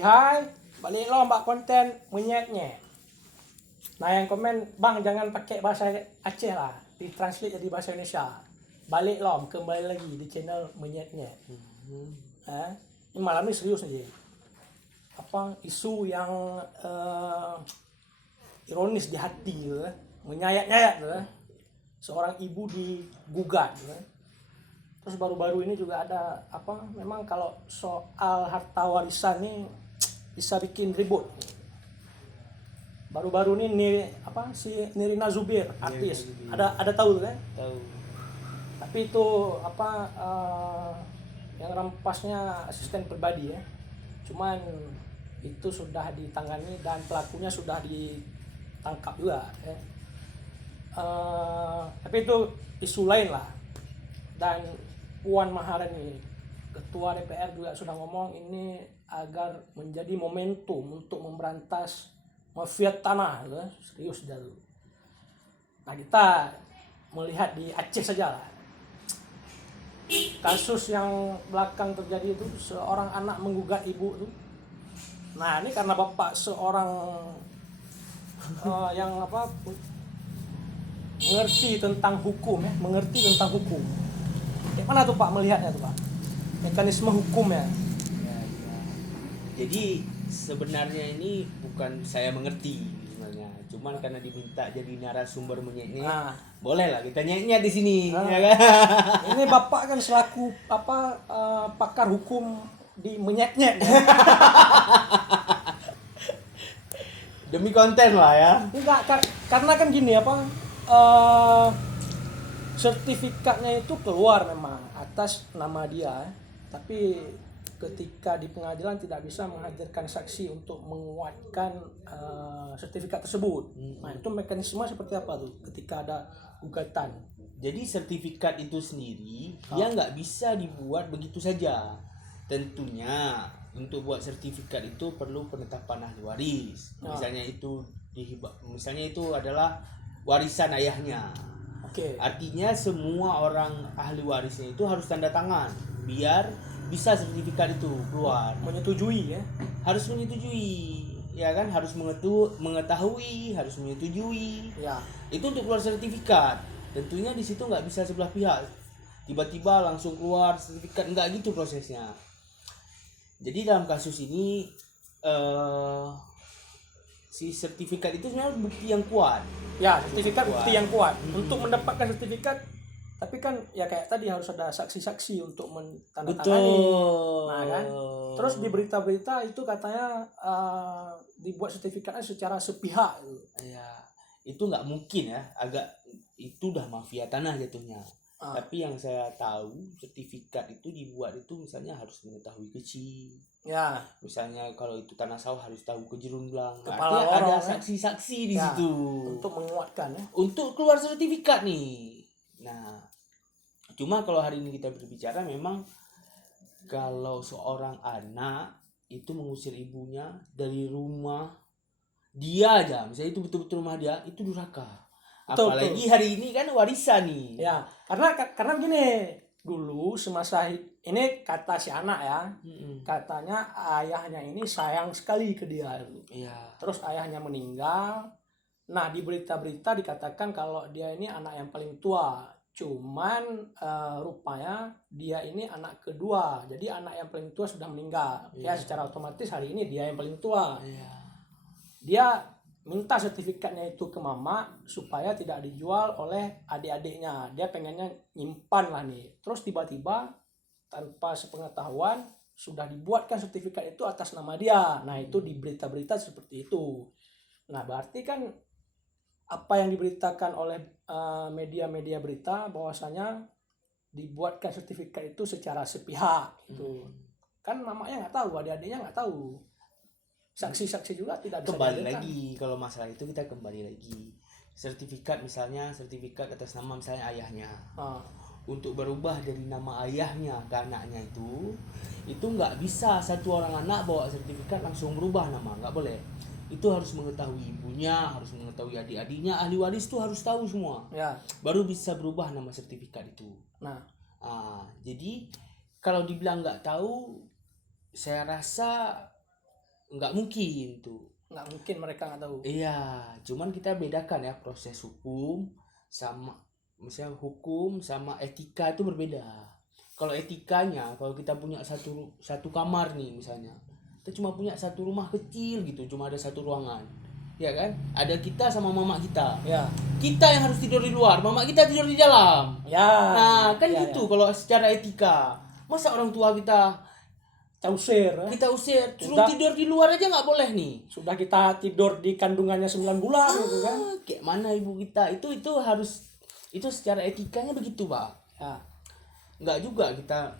Hai, balik lo mbak konten menyet-nyet. Nah yang komen, bang jangan pakai bahasa Aceh lah, ditranslate jadi bahasa Indonesia. Balik lo, kembali lagi di channel menyet-nyet. Ini malam ini serius nih. Isu yang ironis di hati gitu, menyayat-nyayat gitu. Seorang ibu digugat gitu. Terus baru-baru ini juga ada memang kalau soal harta warisan ini bisa bikin ribut. Baru-baru ini si Nirina Zubir, artis. Ada tahu kan? Tahu. Tapi itu yang rampasnya asisten pribadi ya. Cuman itu sudah ditangani dan pelakunya sudah ditangkap juga ya. Tapi itu isu lain lah. Dan Puan Maharani, Ketua DPR juga sudah ngomong ini agar menjadi momentum untuk memberantas mafia tanah, gitu. Serius dah. Nah kita melihat di Aceh saja lah. Kasus yang belakang terjadi itu seorang anak menggugat ibu itu. Nah ini karena bapak seorang yang mengerti tentang hukum ya, Gimana tuh Pak melihatnya tuh Pak? Mekanisme hukumnya. Ya. Jadi sebenarnya ini bukan saya mengerti sebenarnya, cuman karena diminta jadi narasumber menyetnya, boleh lah kita nyetnya di sini. Ya kan? Ini Bapak kan selaku pakar hukum di menyetnya. Demi konten lah ya. Enggak, karena kan gini sertifikatnya itu keluar memang atas nama dia, tapi ketika di pengadilan tidak bisa menghadirkan saksi untuk menguatkan sertifikat tersebut. Nah itu mekanisme seperti apa tuh ketika ada gugatan? Jadi sertifikat itu sendiri dia nggak bisa dibuat begitu saja. Tentunya untuk buat sertifikat itu perlu penetapan ahli waris. Misalnya itu adalah warisan ayahnya. Artinya semua orang ahli warisnya itu harus tanda tangan biar bisa sertifikat itu keluar. Menyetujui ya? Harus menyetujui, ya kan? Harus mengetahui, harus menyetujui. Ya. Itu untuk keluar sertifikat. Tentunya di situ nggak bisa sebelah pihak. Tiba-tiba langsung keluar sertifikat, nggak gitu prosesnya. Jadi dalam kasus ini si sertifikat itu sebenarnya bukti yang kuat. Ya, sertifikat bukti yang kuat. Untuk mendapatkan sertifikat, tapi kan ya kayak tadi harus ada saksi-saksi untuk menandatangani. Nah kan. Terus di berita-berita itu katanya dibuat sertifikatnya secara sepihak. Ya, itu nggak mungkin ya. Itu udah mafia tanah jatuhnya. Tapi yang saya tahu sertifikat itu dibuat itu misalnya harus mengetahui kecil. Ya. Misalnya kalau itu tanah sawah harus tahu kejerundlang. Artinya ada saksi-saksi di situ. Untuk menguatkan ya. Untuk keluar sertifikat nih. Nah, cuma kalau hari ini kita berbicara memang kalau seorang anak itu mengusir ibunya dari rumah dia aja, misalnya itu betul-betul rumah dia, itu durhaka. Apalagi hari ini kan warisan nih. Ya, karena begini, dulu semasa ini kata si anak ya, katanya ayahnya ini sayang sekali ke dia. Iya. Terus ayahnya meninggal. Nah di berita-berita dikatakan kalau dia ini anak yang paling tua. Cuman rupanya dia ini anak kedua. Jadi anak yang paling tua sudah meninggal. Ya secara otomatis hari ini dia yang paling tua. Dia minta sertifikatnya itu ke mama supaya tidak dijual oleh adik-adiknya. Dia pengennya nyimpan lah nih. Terus tiba-tiba tanpa sepengetahuan sudah dibuatkan sertifikat itu atas nama dia. Nah itu di berita-berita seperti itu. Nah berarti kan apa yang diberitakan oleh media-media berita bahwasanya dibuatkan sertifikat itu secara sepihak gitu. Kan mamanya nggak tahu, adik-adiknya nggak tahu. Saksi-saksi juga tidak bisa kembali lagi kalau masalah itu kita kembali lagi sertifikat atas nama misalnya ayahnya untuk berubah dari nama ayahnya ke anaknya itu nggak bisa satu orang anak bawa sertifikat langsung berubah nama, nggak boleh. Itu harus mengetahui ibunya, harus mengetahui adik-adiknya, ahli waris itu harus tahu semua ya. Baru bisa berubah nama sertifikat itu. Jadi kalau dibilang nggak tahu, saya rasa nggak mungkin tuh. Nggak mungkin mereka nggak tahu. Iya, cuman kita bedakan ya proses hukum sama misalnya hukum sama etika itu berbeda. Kalau etikanya, kalau kita punya satu kamar nih misalnya, kita cuma punya satu rumah kecil gitu, cuma ada satu ruangan, ya kan? Ada kita sama mama kita. Ya. Kita yang harus tidur di luar, mama kita tidur di dalam. Ya. Nah, kan Ya, gitu kalau secara etika. Masa orang tua kita usir. kita usir, suruh Sudah. tidur di luar aja nggak boleh nih. Sudah kita tidur di kandungannya 9 bulan gitu kan. Kayak mana ibu kita itu harus itu secara etikanya begitu pak. Ya. Nggak juga kita,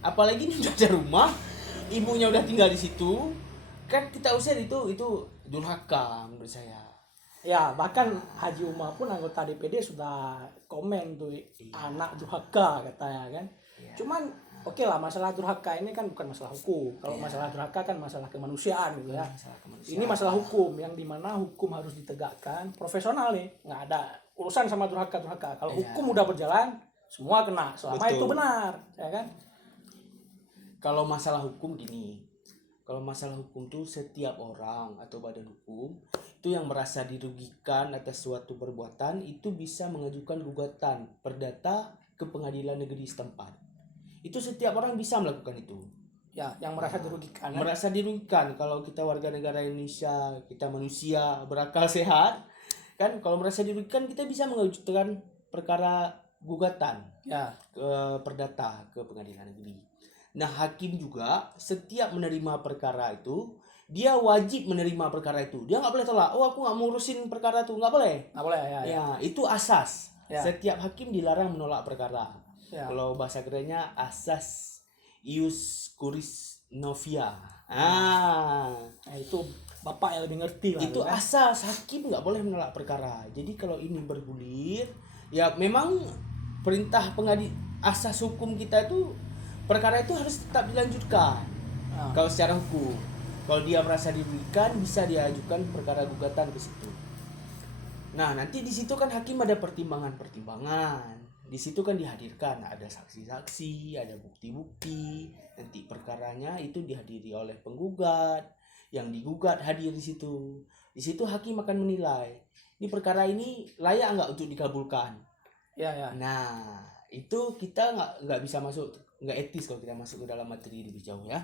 apalagi ini udah ada rumah, ibunya udah tinggal di situ, kan kita usir itu durhaka menurut saya. Ya, bahkan Haji Umar pun anggota DPD sudah komen tuh, anak durhaka katanya kan. Cuman oke lah, masalah durhaka ini kan bukan masalah hukum. Kalau masalah durhaka kan masalah kemanusiaan gitu ya. Ini masalah hukum yang dimana hukum harus ditegakkan profesional nih, nggak ada urusan sama durhaka. Kalau hukum udah berjalan, semua kena selama Betul. itu benar, ya kan? Kalau masalah hukum gini, kalau masalah hukum tuh setiap orang atau badan hukum itu yang merasa dirugikan atas suatu perbuatan itu bisa mengajukan gugatan perdata ke pengadilan negeri setempat. Itu setiap orang bisa melakukan itu. Ya, yang merasa dirugikan. Merasa dirugikan kalau kita warga negara Indonesia, kita manusia berakal sehat, kan kalau merasa dirugikan kita bisa mengajukan perkara gugatan Ya. ke perdata ke pengadilan negeri. Nah, hakim juga setiap menerima perkara itu dia wajib menerima perkara itu. Dia nggak boleh tolak. Oh, aku nggak mau urusin perkara itu, nggak boleh. Nggak boleh ya. Ya, itu asas. Ya. Setiap hakim dilarang menolak perkara. Ya. Kalau bahasa kerennya asas ius curis novia. Nah, itu bapak yang lebih ngerti lah. itu kan? asas hakim nggak boleh menolak perkara. Jadi kalau ini bergulir, ya memang perintah asas hukum kita itu perkara itu harus tetap dilanjutkan. Kalau secara hukum, kalau dia merasa dirugikan bisa diajukan perkara gugatan ke situ. Nah, nanti di situ kan hakim ada pertimbangan-pertimbangan. Di situ kan dihadirkan ada saksi-saksi, ada bukti-bukti. Nanti perkaranya itu dihadiri oleh penggugat, yang digugat hadir di situ. Di situ hakim akan menilai, ini perkara ini layak nggak untuk dikabulkan. Ya, ya. Nah, itu kita nggak bisa masuk, nggak etis kalau kita masuk ke dalam materi lebih jauh ya.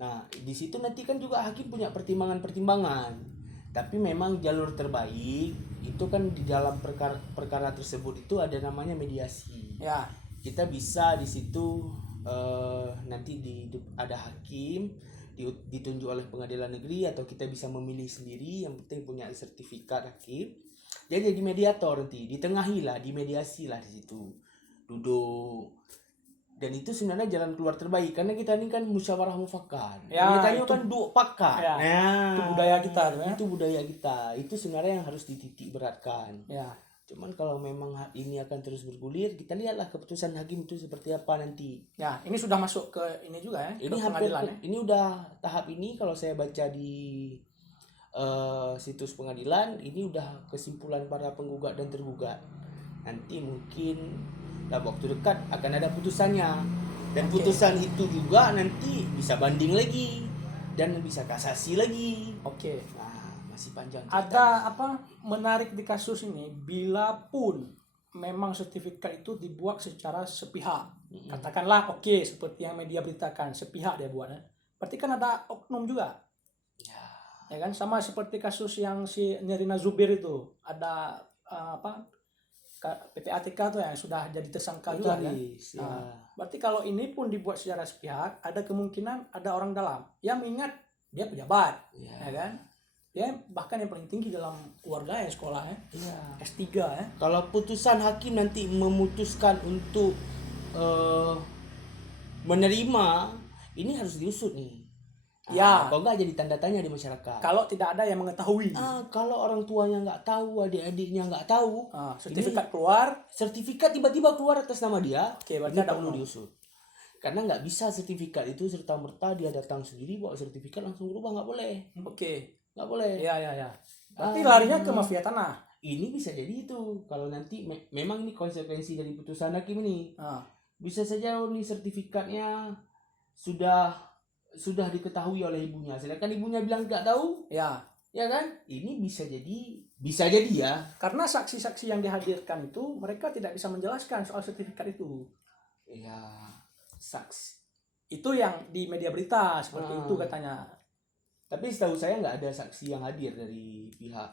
Nah, di situ nanti kan juga hakim punya pertimbangan-pertimbangan. Tapi memang jalur terbaik itu kan di dalam perkara tersebut itu ada namanya mediasi. Ya. Kita bisa di situ nanti ada hakim ditunjuk oleh pengadilan negeri atau kita bisa memilih sendiri, yang penting punya sertifikat hakim. Jadi mediator nanti, ditengahilah, dimediasi lah di situ. Duduk. Dan itu sebenarnya jalan keluar terbaik karena kita ini kan musyawarah mufakat. Ya, Kita itu kan duk pakat. ya, Nah, itu budaya kita ya. Itu budaya kita. Itu sebenarnya yang harus dititik beratkan. Ya. Cuman kalau memang ini akan terus bergulir, kita lihatlah keputusan hakim itu seperti apa nanti. Ya, ini sudah masuk ke ini juga ya. Ini hampir ini udah tahap ini kalau saya baca di situs pengadilan, ini udah kesimpulan para penggugat dan tergugat. Nanti mungkin dalam waktu dekat akan ada putusannya, dan putusan itu juga nanti bisa banding lagi dan bisa kasasi lagi. Oke. Nah, masih panjang. Ada apa menarik di kasus ini, bila pun memang sertifikat itu dibuat secara sepihak, katakanlah seperti yang media beritakan sepihak dia buatnya, berarti kan ada oknum juga. Ya kan, sama seperti kasus yang si Nirina Zubir itu ada PPATK tuh yang sudah jadi tersangka juga kan. Nah, berarti kalau ini pun dibuat secara sepihak, ada kemungkinan ada orang dalam yang mengingat dia pejabat, ya kan. Dia bahkan yang paling tinggi dalam keluarga ya, sekolah ya. S3 ya. Kalau putusan hakim nanti memutuskan untuk menerima, ini harus diusut nih. Ya. Kalau nggak jadi tanda tanya di masyarakat. Kalau tidak ada yang mengetahui. Kalau orang tuanya nggak tahu, adik-adiknya nggak tahu, sertifikat keluar, sertifikat tiba-tiba keluar atas nama dia, berarti ini perlu diusut. Karena nggak bisa sertifikat itu serta merta dia datang sendiri bawa sertifikat langsung berubah, nggak boleh. Nggak boleh. Ya. Berarti larinya ke mafia tanah. Ini bisa jadi itu. Kalau nanti memang ini konsekuensi dari putusan hakim ini. Bisa saja nih sertifikatnya sudah sudah diketahui oleh ibunya, sedangkan ibunya bilang nggak tahu, Ya, ya kan? Ini bisa jadi ya. karena saksi-saksi yang dihadirkan itu mereka tidak bisa menjelaskan soal sertifikat itu. Ya, saksi. Itu yang di media berita seperti itu katanya. Tapi setahu saya nggak ada saksi yang hadir dari pihak.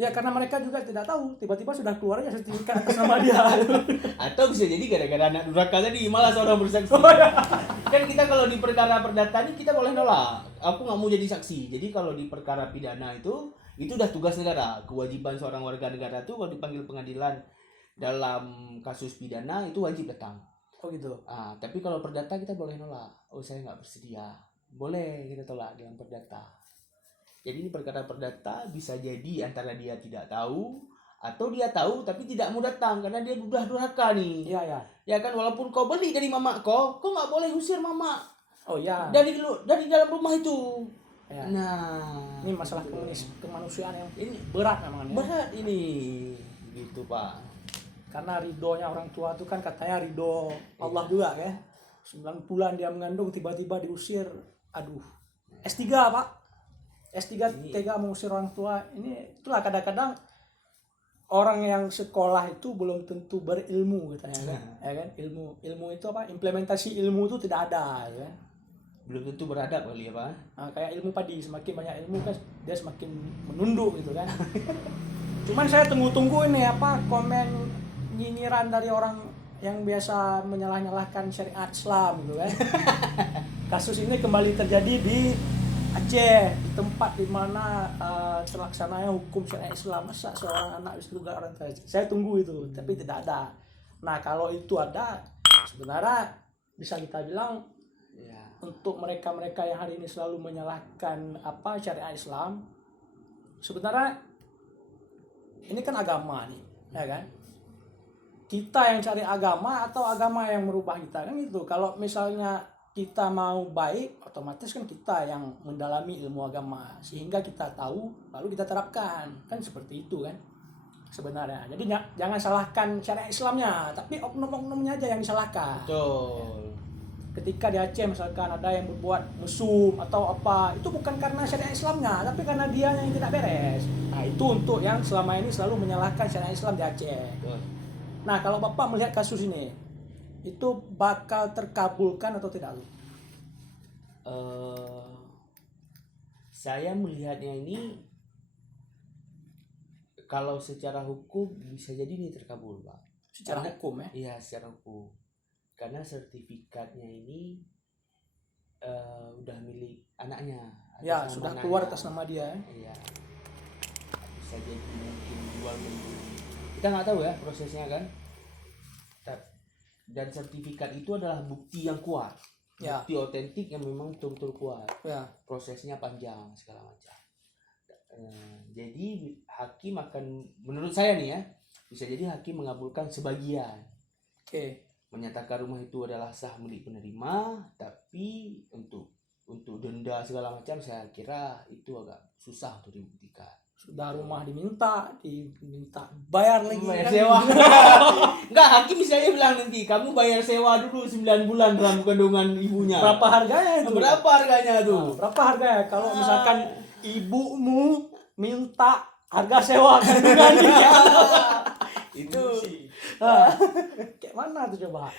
Ya karena mereka juga tidak tahu, tiba-tiba sudah keluar aja sertifikat atas nama dia. Atau bisa jadi gara-gara anak durhaka tadi malah seorang bersaksi. Kan kita kalau di perkara perdata ini kita boleh nolak. Aku nggak mau jadi saksi. Jadi kalau di perkara pidana itu udah tugas negara. Kewajiban seorang warga negara itu kalau dipanggil pengadilan dalam kasus pidana itu wajib datang. Oh gitu. Tapi kalau perdata kita boleh nolak. Oh saya nggak bersedia. Boleh kita tolak dalam perdata. Jadi ini perkara perdata bisa jadi antara dia tidak tahu atau dia tahu tapi tidak mau datang karena dia udah durhaka nih. Iya. Ya kan, walaupun kau beli dari mama kau nggak boleh usir mama. Oh ya. Dari dalam rumah itu. Ya. Nah, ini masalah kemanusiaan yang ini berat namanya. Berat ini, gitu Pak. Karena ridhonya orang tua itu kan katanya ridho Allah juga ya. 9 bulan dia mengandung tiba-tiba diusir. Aduh. S3 Pak. S3 tega mengusir orang tua. Itulah kadang-kadang orang yang sekolah itu belum tentu berilmu katanya kan. Ya kan? Ilmu itu apa? Implementasi ilmu itu tidak ada ya. Belum tentu beradab kali ya Pak. Kayak ilmu padi, semakin banyak ilmu kan dia semakin menunduk gitu kan. Cuman saya tunggu-tunggu ini apa komen nyinyiran dari orang yang biasa menyalah-nyalahkan syariat Islam gitu kan. Kasus ini kembali terjadi di Aceh, di tempat di mana terlaksananya hukum syariat Islam. Masa seorang anak bisa juga orang tua. Saya tunggu itu, tapi tidak ada. Nah, kalau itu ada, sebenarnya bisa kita bilang Ya. untuk mereka-mereka yang hari ini selalu menyalahkan syariat Islam, sebenarnya ini kan agama nih, ya kan? Kita yang cari agama atau agama yang merubah kita kan itu. Kalau misalnya kita mau baik, otomatis kan kita yang mendalami ilmu agama sehingga kita tahu lalu kita terapkan, kan seperti itu kan sebenarnya. Jadi jangan salahkan syariat Islamnya, tapi oknum-oknumnya aja yang disalahkan. Betul. Ketika di Aceh misalkan ada yang berbuat mesum atau apa, itu bukan karena syariat Islamnya, tapi karena dia yang tidak beres. Nah itu untuk yang selama ini selalu menyalahkan syariat Islam di Aceh. Betul. Nah kalau Bapak melihat kasus ini, itu bakal terkabulkan atau tidak? Saya melihatnya ini kalau secara hukum bisa jadi ini terkabul Pak. Secara hukum ya? Iya secara hukum. Karena sertifikatnya ini udah milik anaknya. Ya sudah anaknya. keluar atas nama dia. Iya. Bisa jadi mungkin jual beli. Kita nggak tahu ya prosesnya kan. Dan sertifikat itu adalah bukti yang kuat, bukti otentik yang memang betul-betul kuat. Ya. Prosesnya panjang segala macam. Jadi hakim akan, menurut saya nih ya, bisa jadi hakim mengabulkan sebagian. Oke. Menyatakan rumah itu adalah sah milik penerima, tapi untuk denda segala macam saya kira itu agak susah untuk dibuktikan. Sudah rumah diminta bayar lagi. Bayar sewa. Enggak, hakim misalnya bilang nanti kamu bayar sewa dulu 9 bulan dalam kandungan ibunya. Berapa harganya itu? Berapa harganya tuh? Berapa harganya? Kalau misalkan ibumu minta harga sewa kandungan itu kayak mana tuh coba?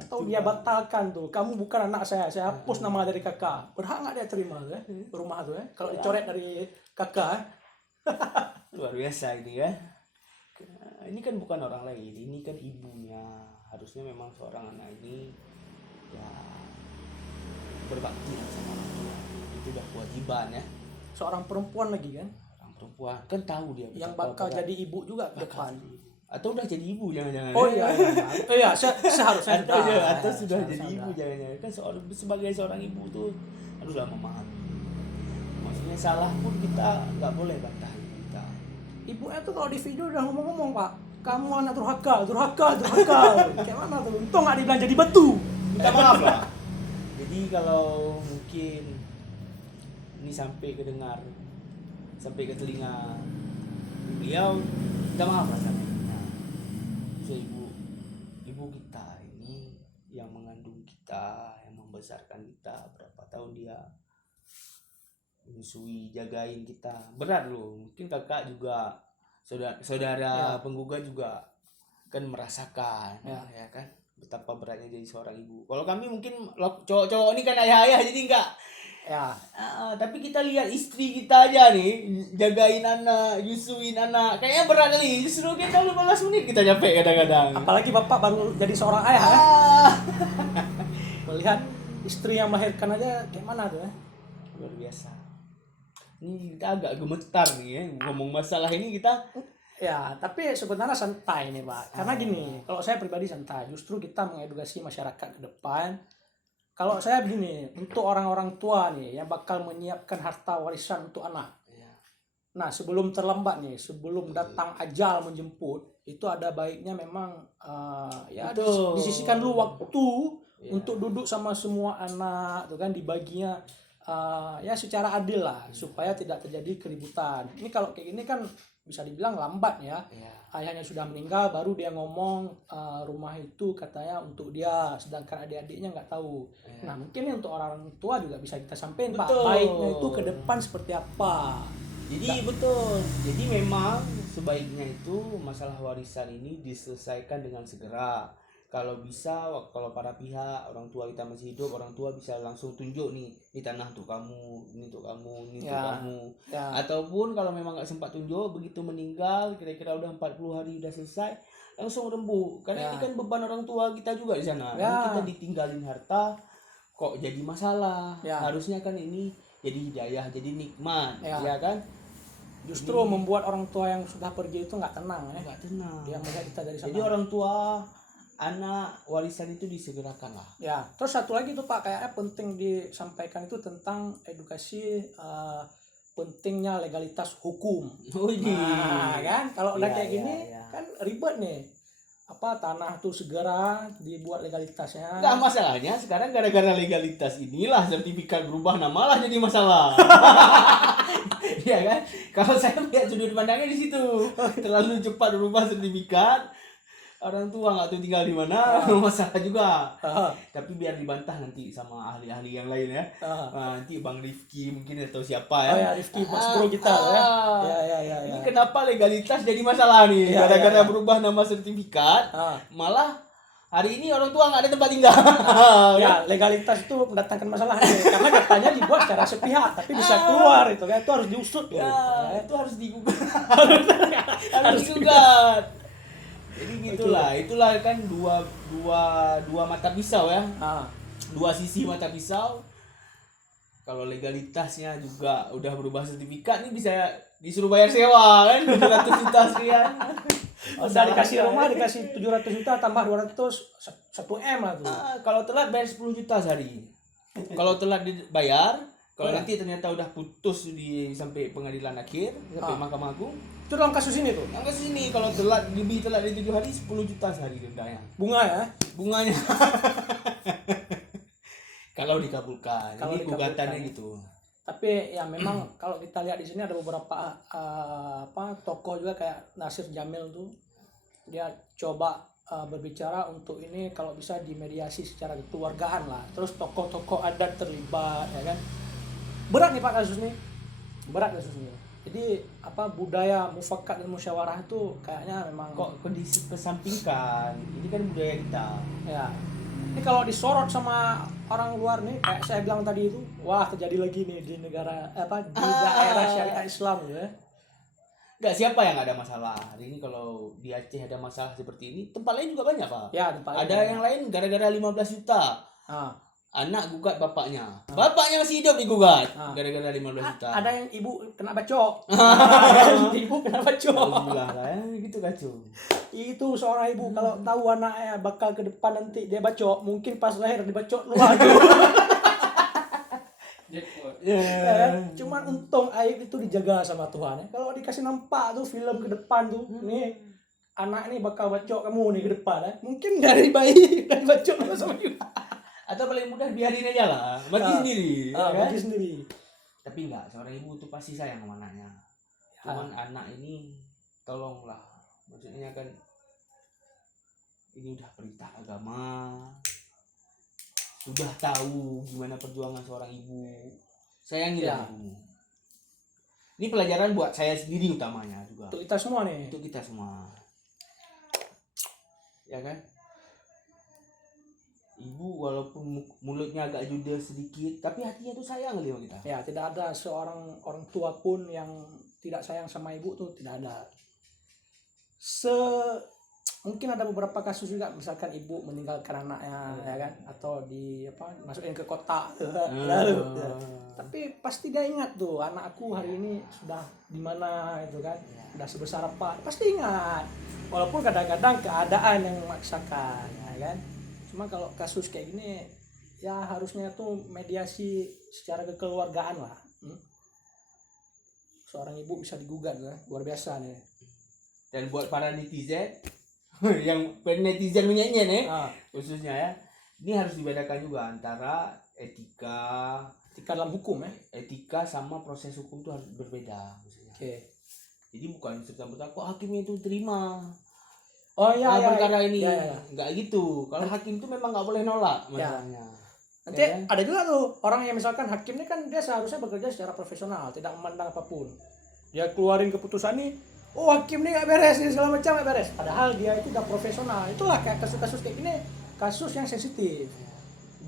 Atau dia batalkan tuh, kamu bukan anak saya hapus nama dari kakak. Berhak nggak dia terima ya rumah tuh ya? Kalau dicoret dari kakak. Luar biasa ini ya. Ini kan bukan orang lain, ini kan ibunya. Harusnya memang seorang anak ini ya berbakti sama orang tua. Itu udah kewajiban ya. Seorang perempuan lagi kan? Orang perempuan kan tahu dia yang bakal jadi ibu juga ke depan. Atau udah jadi ibu jangan-jangan. Oh iya, seharusnya atau sudah jadi ibu jangan-jangan. Kan sebagai seorang ibu tuh haruslah memahami. Maksudnya salah pun kita nggak boleh bantah kita. Ibunya tuh kalau di video udah ngomong-ngomong Pak, kamu anak durhaka. Kayak mana tuh? Untung nggak dibilang jadi batu. Minta maaf lah. Jadi kalau mungkin ini sampai ke telinga beliau, minta maaf lah sampai. Ibu kita ini yang mengandung kita, yang membesarkan kita, berapa tahun dia menyusui, jagain kita, berat loh. Mungkin kakak juga saudara penggugat juga kan merasakan ya kan betapa beratnya jadi seorang ibu. Kalau kami mungkin cowok-cowok ini kan ayah-ayah jadi enggak tapi kita lihat istri kita aja nih jagain anak, nyusuin anak, kayaknya berat kali. Justru kita 15 menit kita capek kadang-kadang. Apalagi bapak baru jadi seorang ayah melihat istri yang melahirkan aja kayak mana tuh luar biasa. Ini kita agak gemetar nih ya ngomong masalah ini kita. Ya, tapi sebenarnya santai nih Pak. Karena gini, kalau saya pribadi santai. Justru kita mengedukasi masyarakat ke depan. Kalau saya begini, untuk orang-orang tua nih yang bakal menyiapkan harta warisan untuk anak. Nah, sebelum terlambat nih, sebelum datang ajal menjemput, itu ada baiknya memang disisihkan dulu waktu untuk duduk sama semua anak, tuh kan dibaginya secara adil lah supaya tidak terjadi keributan. Ini kalau kayak gini kan bisa dibilang lambat ya. Ayahnya sudah meninggal baru dia ngomong rumah itu katanya untuk dia, sedangkan adik-adiknya nggak tahu. Nah mungkin untuk orang tua juga bisa kita sampaikan Pak, baiknya itu ke depan seperti apa. Jadi betul. Jadi memang sebaiknya itu masalah warisan ini diselesaikan dengan segera. Kalau bisa, kalau para pihak, orang tua kita masih hidup, orang tua bisa langsung tunjuk nih, ini tanah untuk kamu, ini untuk kamu, ini untuk kamu. Ataupun kalau memang nggak sempat tunjuk, begitu meninggal, kira-kira udah 40 hari udah selesai, langsung rembuk. Karena ini kan beban orang tua kita juga di sana. Ini kita ditinggalin harta, kok jadi masalah. Harusnya kan ini jadi hidayah, jadi nikmat, ya kan? Justru membuat orang tua yang sudah pergi itu nggak tenang ya. Nggak tenang. Dia melihat kita dari sana. Jadi orang tua, anak, warisan itu disegerakan lah. Ya, terus satu lagi tuh Pak, kayaknya penting disampaikan itu tentang edukasi pentingnya legalitas hukum. Nah, kan kalau udah kayak gini kan ribet nih. Apa tanah tuh segera dibuat legalitasnya. Enggak, masalahnya sekarang gara-gara legalitas inilah sertifikat berubah nama lah jadi masalah. Iya kan? Kalau saya lihat sudut pandangnya di situ. Terlalu cepat berubah sertifikat. Orang tua nggak tahu tinggal di mana, masalah juga. Tapi biar dibantah nanti sama ahli-ahli yang lain ya. Nanti Bang Rifki mungkin atau siapa ya. Oh ya, Rifki Mas Bro kita ya. Ya. Ini kenapa legalitas jadi masalah nih? Gara-gara berubah nama sertifikat, malah hari ini orang tua nggak ada tempat tinggal. Ya, legalitas itu mendatangkan masalah nih. Karena katanya dibuat secara sepihak, tapi bisa keluar itu kan. Itu harus diusut ya. Itu harus digugat. harus digugat. Jadi gitulah, itulah kan dua mata pisau ya. Dua sisi mata pisau. Kalau legalitasnya juga udah berubah sertifikat nih bisa disuruh bayar sewa kan 700 juta sekian. Udah dikasih rumah dikasih 700 juta tambah 200 1 M lah tuh. Kalau telat bayar 10 juta sehari. Kalau telat dibayar, kalau nanti ternyata udah putus sampai pengadilan akhir, sampai Mahkamah Agung. Itu dalam kasus ini tuh. Dalam kasus ini kalau telat di 7 hari 10 juta sehari dendanya. Bunga ya? Bunganya. Kalau dikabulkan. Ini gugatannya gitu. Tapi ya memang kalau kita lihat di sini ada beberapa tokoh juga kayak Nasir Jamil tuh. Dia coba berbicara untuk ini kalau bisa dimediasi secara kekeluargaan lah. Terus tokoh-tokoh adat terlibat ya kan. Berat nih Pak kasus ini. Berat kasusnya. Jadi budaya mufakat dan musyawarah itu kayaknya memang kok dikesampingkan. Ini kan budaya kita. Ya. Ini kalau disorot sama orang luar nih kayak saya bilang tadi itu, wah terjadi lagi nih di negara di daerah syariah Islam ya. Enggak, siapa yang ada masalah? Hari ini kalau di Aceh ada masalah seperti ini, tempat lain juga banyak, Pak. Ya, tempat ada yang lain gara-gara 15 juta. Anak gugat bapaknya. Bapaknya masih hidup digugat. Gara-gara 15 juta. Ada yang ibu kena bacok. Ibu kena bacok. Alhamdulillah lah ya, gitu kacau. Itu seorang ibu kalau tahu anaknya bakal ke depan nanti dia bacok, mungkin pas lahir dibacok luar. Cuman untung aib itu dijaga sama Tuhan. Kalau dikasih nampak tuh film ke depan tuh, nih anak ini bakal bacok kamu nih ke depan mungkin dari bayi dari bacok sama juga. Atau paling mudah biarin aja lah, mati sendiri. Mati sendiri. Tapi enggak, seorang ibu tuh pasti sayang sama anaknya. Cuman anak ini tolonglah. Maksudnya kan ini udah perintah agama. sudah tahu gimana perjuangan seorang ibu, sayangilah ibumu. Ini pelajaran buat saya sendiri utamanya juga. Untuk kita semua nih. Untuk kita semua. Ya kan? Ibu walaupun mulutnya agak judes sedikit, tapi hatinya tuh sayang sama kita. Ya, tidak ada seorang orang tua pun yang tidak sayang sama ibu tuh, tidak ada. Mungkin ada beberapa kasus juga, misalkan ibu meninggalkan anaknya, ya kan, atau masukin ke kota, lalu. Tapi pasti dia ingat tuh, anakku hari ini sudah di mana, itu kan, sudah sebesar apa, pasti ingat. Walaupun kadang-kadang keadaan yang memaksakan, ya kan. Cuma kalau kasus kayak gini, ya harusnya tuh mediasi secara kekeluargaan lah. Seorang ibu bisa digugat, ya, luar biasa nih. Dan buat para netizen yang netizen menyanyi nih, khususnya ya, ini harus dibedakan juga antara etika dalam hukum ya. Etika sama proses hukum itu harus berbeda maksudnya. Jadi bukan serta-merta kok hakimnya itu terima. Perkara ini nggak gitu. Kalau hakim itu memang nggak boleh nolak masalahnya. Nanti ada juga tuh orang yang misalkan hakim ini kan dia seharusnya bekerja secara profesional, tidak memandang apapun. Dia keluarin keputusan nih, hakim ini nggak beres nih, segala macam nggak beres. Padahal dia itu udah profesional. Itulah kayak kasus-kasus kayak gini, kasus yang sensitif.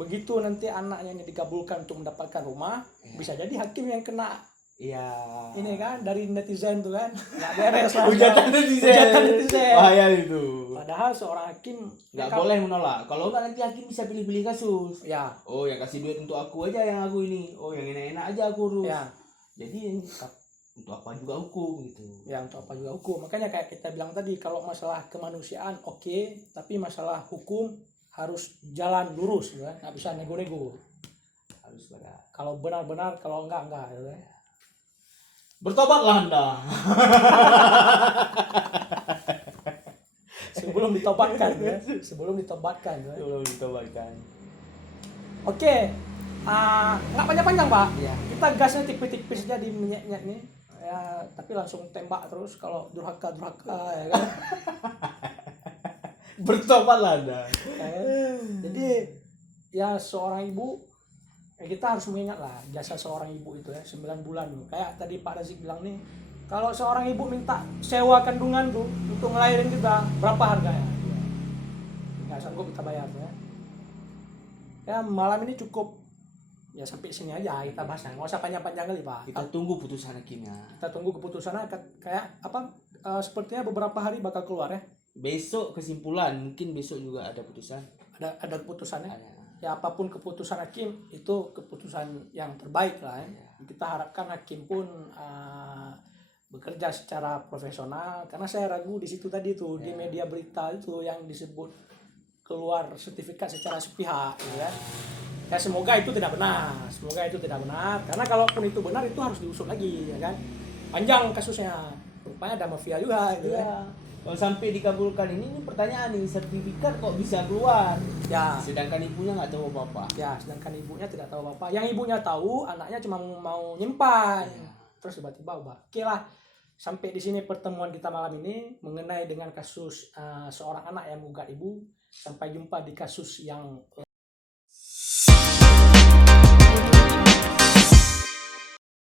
Begitu nanti anaknya ini dikabulkan untuk mendapatkan rumah, bisa jadi hakim yang kena. Iya. Ini kan dari netizen tuh kan, nggak beres lah. Hujatan netizen. Bahaya itu. Padahal seorang hakim nggak boleh menolak. Kalau nggak nanti hakim bisa pilih-pilih kasus. Ya. Yang kasih duit untuk aku aja yang aku ini. Yang enak-enak aja aku urus. Ya. Jadi untuk apa juga hukum gitu. Ya, untuk apa juga hukum. Makanya kayak kita bilang tadi, kalau masalah kemanusiaan oke, tapi masalah hukum harus jalan lurus, ya. Nggak bisa nego-nego. Harus pada. Kalau benar-benar, kalau enggak, ya. Bertobatlah Anda. Sebelum ditobatkan, ya. Sebelum ditobatkan. Oke. Nggak panjang-panjang, Pak. Ya. Kita gasnya tipis-tipis aja di minyak-minyak nih. Ya, tapi langsung tembak terus kalau durhaka, ya kan. Bertobatlah Anda. Jadi ya seorang ibu, kita harus mengingat lah jasa seorang ibu itu ya, 9 bulan. Kayak tadi Pak Razik bilang nih, kalau seorang ibu minta sewa kandungan tuh untuk ngelahirin kita, berapa harganya? Nggak sanggup kita bayar ya. Ya malam ini cukup ya, sampai sini aja kita bahasnya, nggak usah panjang-panjang kali Pak. Kita tunggu putusan hakimnya. Kita tunggu keputusannya kayak apa? Sepertinya beberapa hari bakal keluar ya. Besok kesimpulan, mungkin besok juga ada putusan. Ada keputusannya. Ada. Ya apapun keputusan hakim itu keputusan yang terbaik lah ya. Kita harapkan hakim pun bekerja secara profesional, karena saya ragu di situ tadi tuh di media berita itu yang disebut keluar sertifikat secara sepihak, ya. Ya semoga itu tidak benar, karena kalaupun itu benar itu harus diusut lagi, ya kan. Panjang kasusnya, rupanya ada mafia juga, gitu kan. Kalau sampai dikabulkan ini pertanyaan nih, sertifikat kok bisa keluar? Ya. Sedangkan ibunya nggak tahu apa-apa. Ya, sedangkan ibunya tidak tahu apa-apa. Yang ibunya tahu, anaknya cuma mau nyimpan. Terus tiba-tiba ubah. Oke lah, sampai di sini pertemuan kita malam ini mengenai dengan kasus seorang anak yang menggugat ibu. Sampai jumpa di kasus yang